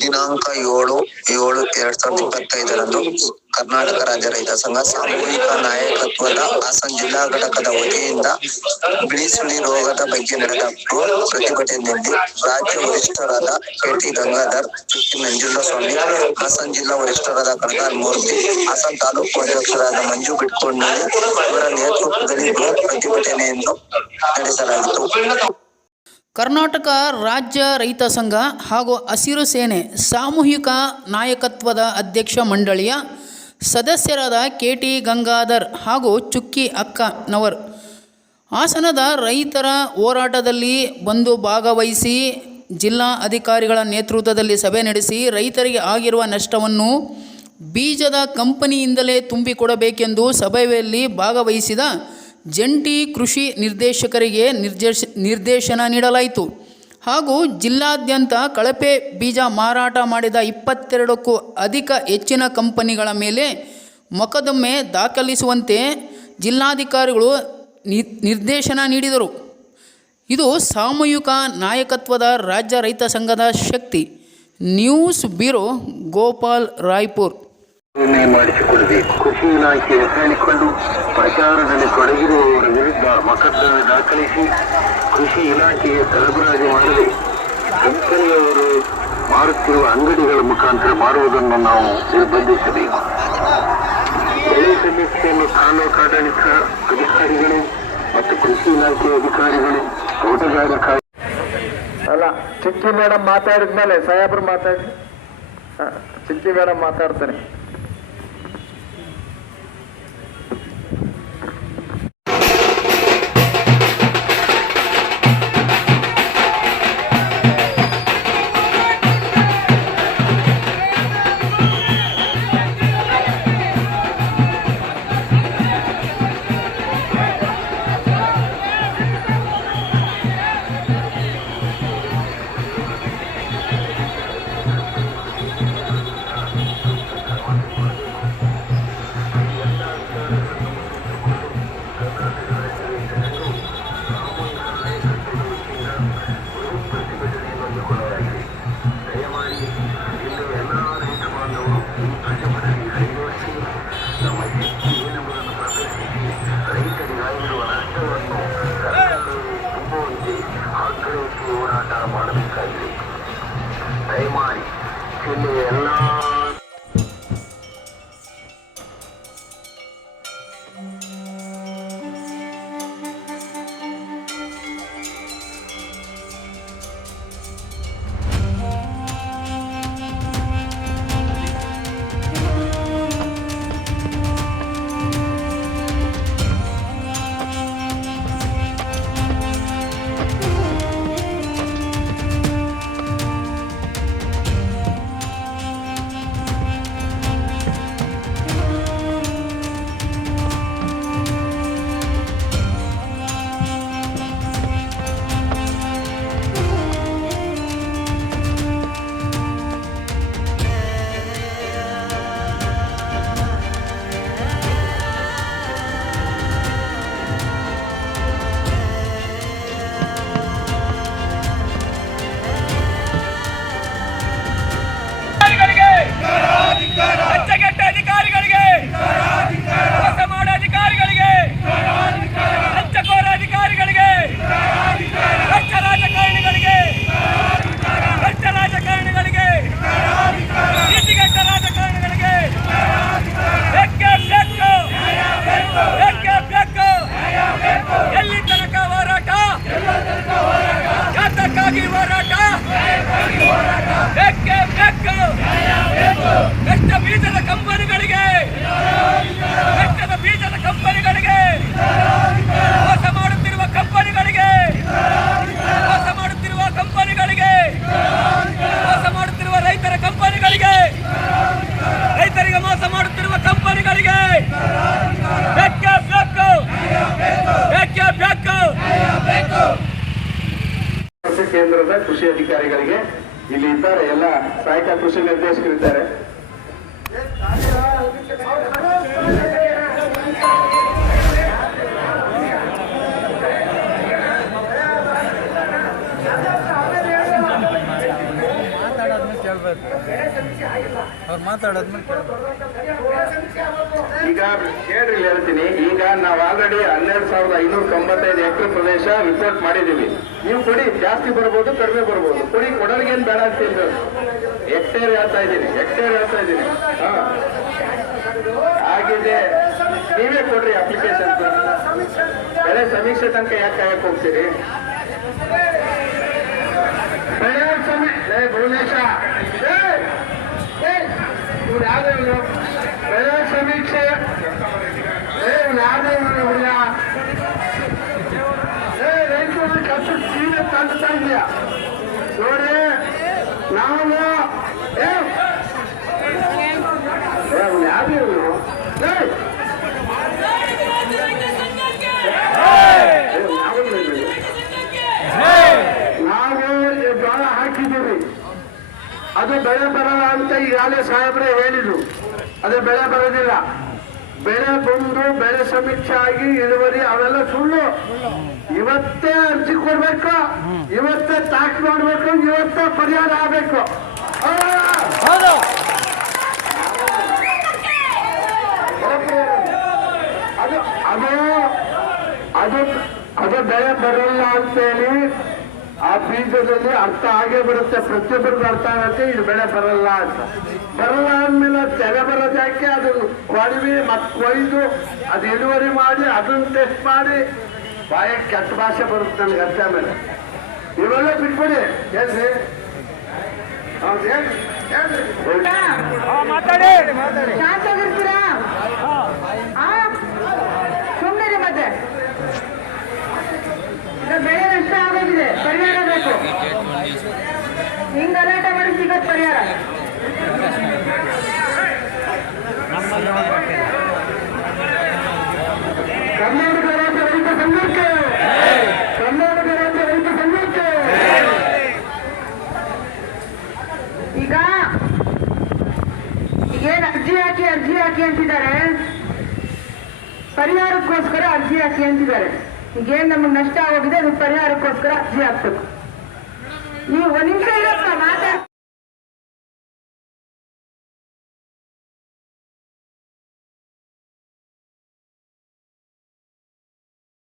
ದಿನಾಂಕ 7/7/2025ರಂದು ಕರ್ನಾಟಕ ರಾಜ್ಯ ರೈತ ಸಂಘ ಸಾಮೂಹಿಕ ನಾಯಕತ್ವದ ಹಾಸನ ಜಿಲ್ಲಾ ಘಟಕದ ವತಿಯಿಂದ ಬಿಳಿ ಸುಳಿ ರೋಗದ ಬಗ್ಗೆ ನಡೆದ ಪ್ರತಿಭಟನೆಯಲ್ಲಿ ರಾಜ್ಯ ವರಿಷ್ಠರಾದ ಕೆ.ಟಿ. ಗಂಗಾಧರ್, ಚುಕ್ಕಿ ನಂಜುಂಡಸ್ವಾಮಿ, ಹಾಸನ ಜಿಲ್ಲಾ ವರಿಷ್ಠರಾದ ಕಣಗಾಲ್ ಮೂರ್ತಿ, ಹಾಸನ ತಾಲೂಕು ಅಧ್ಯಕ್ಷರಾದ ಮಂಜು ಬಿಟ್ಕೊಂಡಳ್ಳಿ ಇವರ ನೇತೃತ್ವದಲ್ಲಿ ಪ್ರತಿಭಟನೆಯನ್ನು ನಡೆಸಲಾಯಿತು. ಕರ್ನಾಟಕ ರಾಜ್ಯ ರೈತ ಸಂಘ ಹಾಗೂ ಹಸಿರು ಸೇನೆ ಸಾಮೂಹಿಕ ನಾಯಕತ್ವದ ಅಧ್ಯಕ್ಷ ಮಂಡಳಿಯ ಸದಸ್ಯರಾದ ಕೆ.ಟಿ. ಗಂಗಾಧರ್ ಹಾಗೂ ಚುಕ್ಕಿ ಅಕ್ಕನವರ್ ಹಾಸನದ ರೈತರ ಹೋರಾಟದಲ್ಲಿ ಬಂದು ಭಾಗವಹಿಸಿ ಜಿಲ್ಲಾ ಅಧಿಕಾರಿಗಳ ನೇತೃತ್ವದಲ್ಲಿ ಸಭೆ ನಡೆಸಿ ರೈತರಿಗೆ ಆಗಿರುವ ನಷ್ಟವನ್ನು ಬೀಜದ ಕಂಪನಿಯಿಂದಲೇ ತುಂಬಿಕೊಡಬೇಕೆಂದು ಸಭೆಯಲ್ಲಿ ಭಾಗವಹಿಸಿದ ಜಂಟಿ ಕೃಷಿ ನಿರ್ದೇಶಕರಿಗೆ ನಿರ್ದೇಶನ ನೀಡಲಾಯಿತು. ಹಾಗೂ ಜಿಲ್ಲಾದ್ಯಂತ ಕಳಪೆ ಬೀಜ ಮಾರಾಟ ಮಾಡಿದ 22ಕ್ಕೂ ಹೆಚ್ಚಿನ ಕಂಪನಿಗಳ ಮೇಲೆ ಮೊಕದ್ದಮೆ ದಾಖಲಿಸುವಂತೆ ಜಿಲ್ಲಾಧಿಕಾರಿಗಳು ನಿರ್ದೇಶನ ನೀಡಿದರು. ಇದು ಸಾಮೂಹಿಕ ನಾಯಕತ್ವದ ರಾಜ್ಯ ರೈತ ಸಂಘದ ಶಕ್ತಿ. News bureau, Gopal, Raipur. ಮಾಡಿಸಿಕೊಡಬೇಕು. ಕೃಷಿ ಇಲಾಖೆ ಹೇಳಿಕೊಂಡು ಪ್ರಚಾರದಲ್ಲಿ ತೊಡಗಿರುವವರ ವಿರುದ್ಧ ಮೊಕದ್ದಮೆ ದಾಖಲಿಸಿ ಕೃಷಿ ಇಲಾಖೆಗೆ ಸರಬರಾಜು ಮಾಡದೆ ಕಂಪನಿಯವರು ಮಾರುತ್ತಿರುವ ಅಂಗಡಿಗಳ ಮುಖಾಂತರ ಮಾರುವುದನ್ನು ನಾವು ನಿರ್ಬಂಧಿಸಬೇಕು. ಬೆಳೆ ಸಮೀಕ್ಷೆಯನ್ನು ತಾಲೂಕು ಆಡಳಿತ ಅಧಿಕಾರಿಗಳು ಮತ್ತು ಕೃಷಿ ಇಲಾಖೆ ಅಧಿಕಾರಿಗಳು, ತೋಟಗಾರಿಕಾ ಅಲ್ಲ, ಚಿಕ್ಕಿ ಮೇಡಮ್ ಮಾತಾಡಿದ್ಮೇಲೆ ಸಾಹೇಬ್ರು ಮಾತಾಡಿ, ಚಿಕ್ಕಿ ಮೇಡಮ್ ಮಾತಾಡ್ತಾರೆ. ಮಾಡಬೇಕಾಗಿದೆ. ದಯಮಾಡಿ ಜಿಲ್ಲೆಯ ಎಲ್ಲ ಕೇಂದ್ರದ ಕೃಷಿ ಅಧಿಕಾರಿಗಳಿಗೆ ಇಲ್ಲಿ ಇದ್ದಾರೆ, ಎಲ್ಲ ಸಹಾಯಕ ಕೃಷಿ ನಿರ್ದೇಶಕರಿದ್ದಾರೆ. ಮಾತಾಡೋದನ್ನ ಕೇಳಬೇಕು. ಈಗ ಕೇಳ್ರಿ ಹೇಳ್ತೀನಿ. ಈಗ ನಾವು ಆಲ್ರೆಡಿ 12,595 ಎಕರೆ ಪ್ರದೇಶ ರಿಪೋರ್ಟ್ ಮಾಡಿದೀವಿ. ನೀವು ಕೊಡಿ, ಜಾಸ್ತಿ ಬರ್ಬೋದು, ಕಡಿಮೆ ಬರ್ಬೋದು. ಕೊಡಿ, ಕೊಡೋರ್ಗೇನು ಬೇಡ ಅಂತಿದ್ರು. ಹೆಕ್ಟೇರ್ ಹೇಳ್ತಾ ಇದ್ದೀನಿ. ಹಾ, ಆಗಿದೆ. ನೀವೇ ಕೊಡ್ರಿ ಅಪ್ಲಿಕೇಶನ್. ಬೆಳೆ ಸಮೀಕ್ಷೆ ತನಕ ಯಾಕೆ ಕಾಯಕ್ ಹೋಗ್ತೀರಿ? ಬೆಳೆ ಭುವನೇಶ ಇವ್ರು ಯಾವ್ದು ಬೆಳೆ ಸಮೀಕ್ಷೆ ರೈತರು ಕಷ್ಟ ತೀರ ತಂದುತ್ತಾ ಇದೆಯಾ ನೋಡಿ. ನಾವು ಯಾವ್ದು ನಾವು ಜೋಳ ಹಾಕಿದ್ದೀವಿ, ಅದು ಬೆಳೆ ಬರಲ್ಲ ಅಂತ ಈಗಾಗಲೇ ಸಾಹೇಬ್ರೆ ಹೇಳಿದ್ರು. ಅದು ಬೆಳೆ ಬರೋದಿಲ್ಲ. ಬೆಳೆ ಬಂದು ಬೆಳೆ ಸಮೀಕ್ಷೆ ಆಗಿ ಇಳುವರಿ ಅವೆಲ್ಲ ಸುಳ್ಳು. ಇವತ್ತೇ ಅರ್ಜಿ ಕೊಡ್ಬೇಕು, ಇವತ್ತೇ ತಾಕ್ ನೋಡ್ಬೇಕು, ಇವತ್ತೇ ಪರಿಹಾರ ಆಗ್ಬೇಕು. ಅದು ಅದು ಅದು ಅದು ಬೆಳೆ ಬರಲ್ಲ ಅಂತೇಳಿ ಆ ಬೀಜದಲ್ಲಿ ಅರ್ಥ ಆಗೇ ಬರುತ್ತೆ. ಪ್ರತಿಯೊಬ್ಬರಿಗೂ ಅರ್ಥ ಆಗುತ್ತೆ ಇದು ಬೆಳೆ ಬರಲ್ಲ ಅಂತ. ಬರಲ್ಲ ಅಂದ್ಮೇಲೆ ತೆರೆ ಬರೋದು ಯಾಕೆ? ಅದು ಕೊಯ್ವಿ ಮತ್ತೆ ಕೊಯ್ದು ಅದು ಇಳುವರಿ ಮಾಡಿ ಅದನ್ನ ಟೆಸ್ಟ್ ಮಾಡಿ ಬಾಯಕ್ಕೆ ಕೆಟ್ಟ ಭಾಷೆ ಬರುತ್ತೆ ನನಗೆ ಅರ್ಥ. ಮೇಲೆ ಇವೆಲ್ಲ ಬಿಟ್ಬಿಡಿ. ಹೇಳ್ರಿ ಶಾಂತವಾಗಿರ್ತೀರಾ? ಸುಮ್ಮನೆ ಮತ್ತೆ ಬೆಳೆ ನಷ್ಟ ಆಗೋಗಿದೆ, ಪರಿಹಾರ ಬೇಕು. ಹಿಂಗ್ ಗಲಾಟೆ ಮಾಡಿ ಸಿಗತ್ ಪರಿಹಾರ. ಕರ್ನಾಟಕ ರಾಜ್ಯ ರೈತ ಸಂಘಕ್ಕೆ, ಕರ್ನಾಟಕ ರಾಜ್ಯ ರೈತ ಸಂಘಕ್ಕೆ. ಈಗ ಈಗೇನು ಅರ್ಜಿ ಹಾಕಿ ಅಂತಿದ್ದಾರೆ, ಪರಿಹಾರಕ್ಕೋಸ್ಕರ ಅರ್ಜಿ ಹಾಕಿ ಅಂತಿದ್ದಾರೆ. ಈಗೇನು ನಮಗೆ ನಷ್ಟ ಆಗೋಗಿದೆ ಅದು ಪರಿಹಾರಕ್ಕೋಸ್ಕರ ಅರ್ಜಿ ಹಾಕ್ಬೇಕು. ನೀವು ಒಂದ್ ನಿಮಿಷ ಇರಪ್ಪ.